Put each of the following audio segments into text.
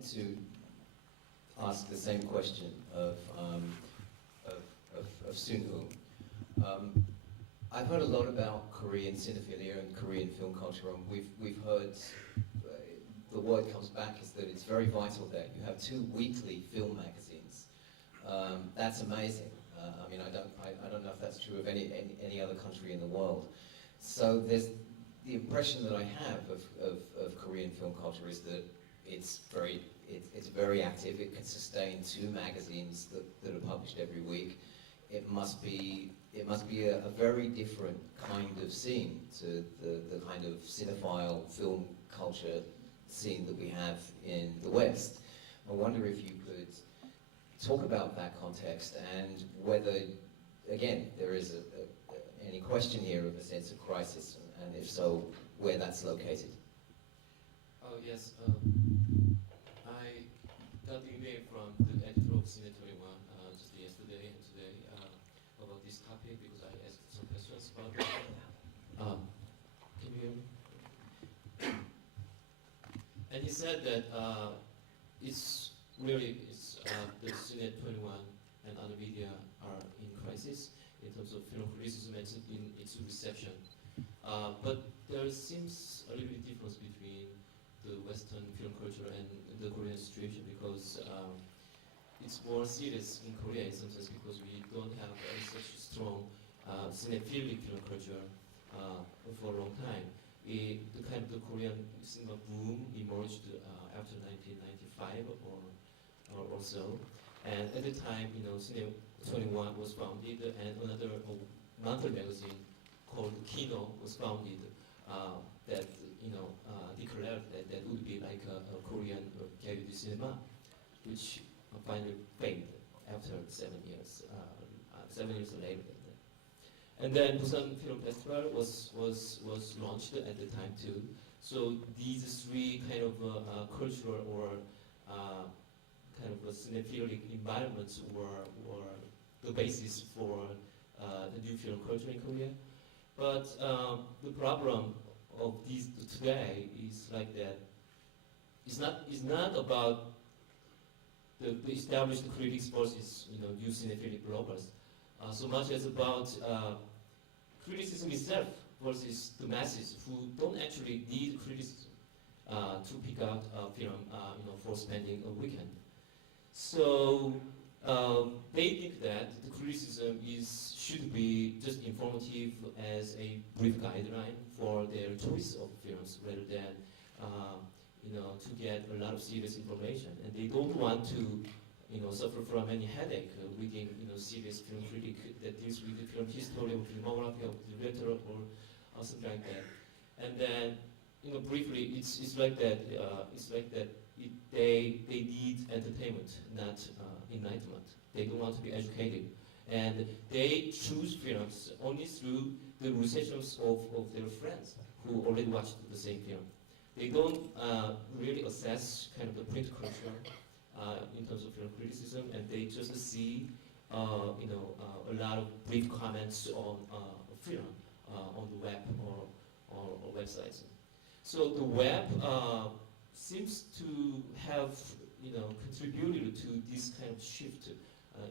wanted to ask the same question of Soon-Hoon. I've heard a lot about Korean cinephilia and Korean film culture, and we've heard the word comes back is that it's very vital that you have 2 weekly film magazines. That's amazing. I mean, I don't know if that's true of any other country in the world. So there's the impression that I have of Korean film culture is that it's very active. It can sustain 2 magazines that are published every week. It must be a very different kind of scene to the kind of cinephile film culture scene that we have in the West. I wonder if you could talk about that context and whether, again, there is any question here of a sense of crisis, and if so, where that's located. Oh yes, I got the email from the editor of Cine 21 just yesterday and today about this topic because I asked some questions about it. Can you hear me? And he said that the Cine 21 and other media are in crisis in terms of film criticism and in its reception. But there seems a little bit difference between the Western film culture and the Korean situation because it's more serious in Korea in some sense because we don't have such strong cinephilic film culture for a long time. The kind of the Korean cinema boom emerged after 1995 or so. And at the time, Cine 21 was founded, and another monthly magazine called Kino was founded that declared that would be like a Korean quality cinema, which finally failed after 7 years. 7 years later. And then Busan Film Festival was launched at the time too. So these 3 kind of cultural or kind of cinephilic environments were the basis for the new film culture in Korea. But the problem of these today is like that. It's not about the established critics versus new cinephilic bloggers, so much as about criticism itself versus the masses who don't actually need criticism to pick out a film, for spending a weekend. So they think that the criticism should be just informative as a brief guideline for their choice of films, rather than to get a lot of serious information. And they don't want to suffer from any headache reading serious film critic that deals with the film history or filmography of the director or something like that. And then briefly, it's like that. They need entertainment, not enlightenment. They don't want to be educated, and they choose films only through the receptions of their friends who already watched the same film. They don't really assess kind of the print culture in terms of film criticism, and they just see a lot of brief comments on a film on the web or websites. So the web seems to have contributed to this kind of shift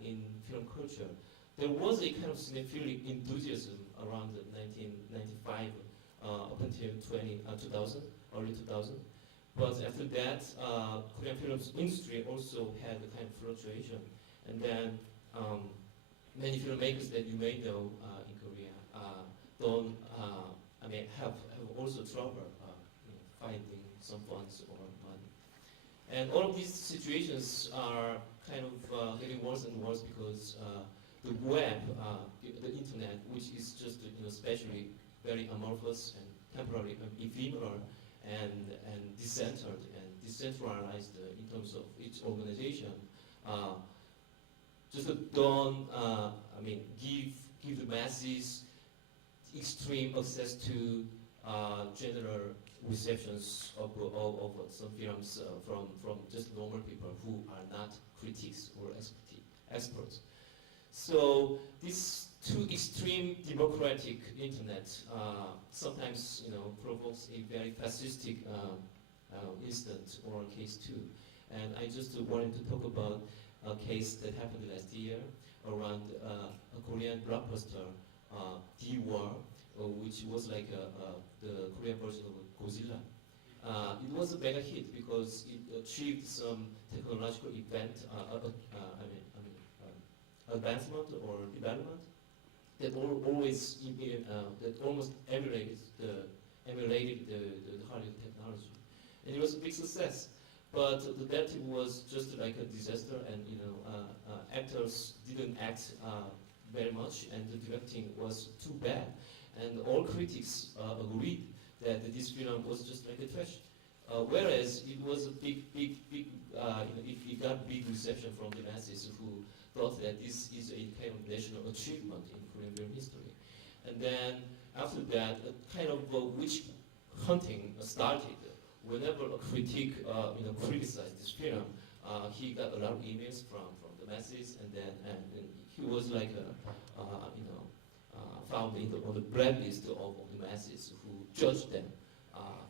in film culture. There was a kind of cinephilic enthusiasm around 1995 up until 2000, early 2000. But after that, Korean film industry also had a kind of fluctuation. And then many filmmakers that you may know in Korea have also trouble finding some funds or money. And all of these situations are kind of getting worse and worse because the web, the internet, which is just especially very amorphous and temporary, ephemeral, and decentered and decentralized in terms of its organization, just don't give the masses extreme access to general receptions of some films from just normal people who are not critics or experts. So this too extreme democratic internet sometimes provokes a very fascistic incident or case too. And I just wanted to talk about a case that happened last year around a Korean blockbuster, D-War, which was like the Korean version of Godzilla. It was a mega hit because it achieved some technological advancement or development that that almost emulated the Hollywood technology, and it was a big success. But the narrative was just like a disaster, and actors didn't act very much, and the directing was too bad, and all critics agreed that this film was just like a trash. Whereas it was a big, it got big reception from the masses who thought that this is a kind of national achievement in Korean film history. And then after that, a kind of witch hunting started. Whenever a critic criticized this film, he got a lot of emails from the masses, and he was like found on the blacklist of the masses who judged them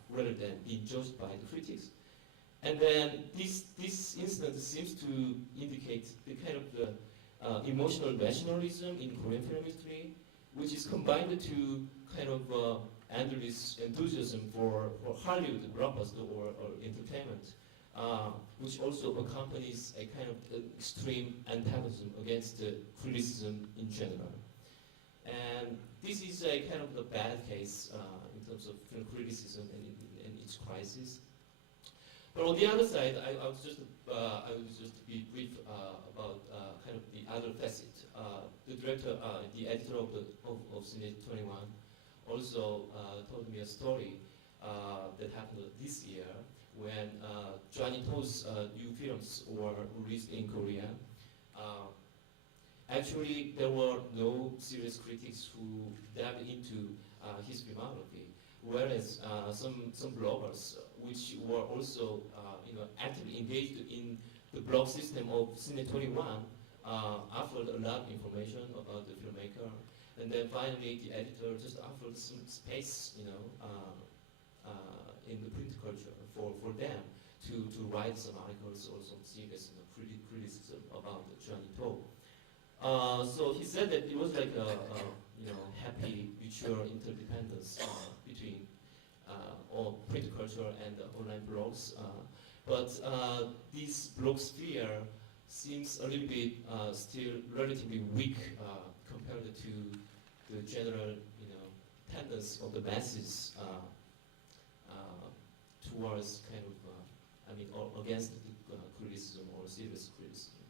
rather than being judged by the critics. And then this incident seems to indicate the kind of emotional nationalism in Korean film history, which is combined to kind of endless enthusiasm for Hollywood blockbuster or entertainment, which also accompanies a kind of extreme antagonism against criticism in general. And this is a kind of a bad case in terms of film criticism and its crisis. But on the other side, I was just be brief about kind of the other facet. The director, the editor of Cine 21, also told me a story that happened this year when Johnny To's new films were released in Korea. Actually, there were no serious critics who dived into his filmography, whereas some bloggers, which were also actively engaged in the blog system of Cine 21, offered a lot of information about the filmmaker, and then finally the editor just offered some space, in the print culture for them to write some articles or some serious criticism about Johnny To. So he said that it was like a happy mutual interdependence between all print culture and online blogs. But this blog sphere seems a little bit still relatively weak compared to the general tendency of the masses towards kind of or against the criticism or serious criticism.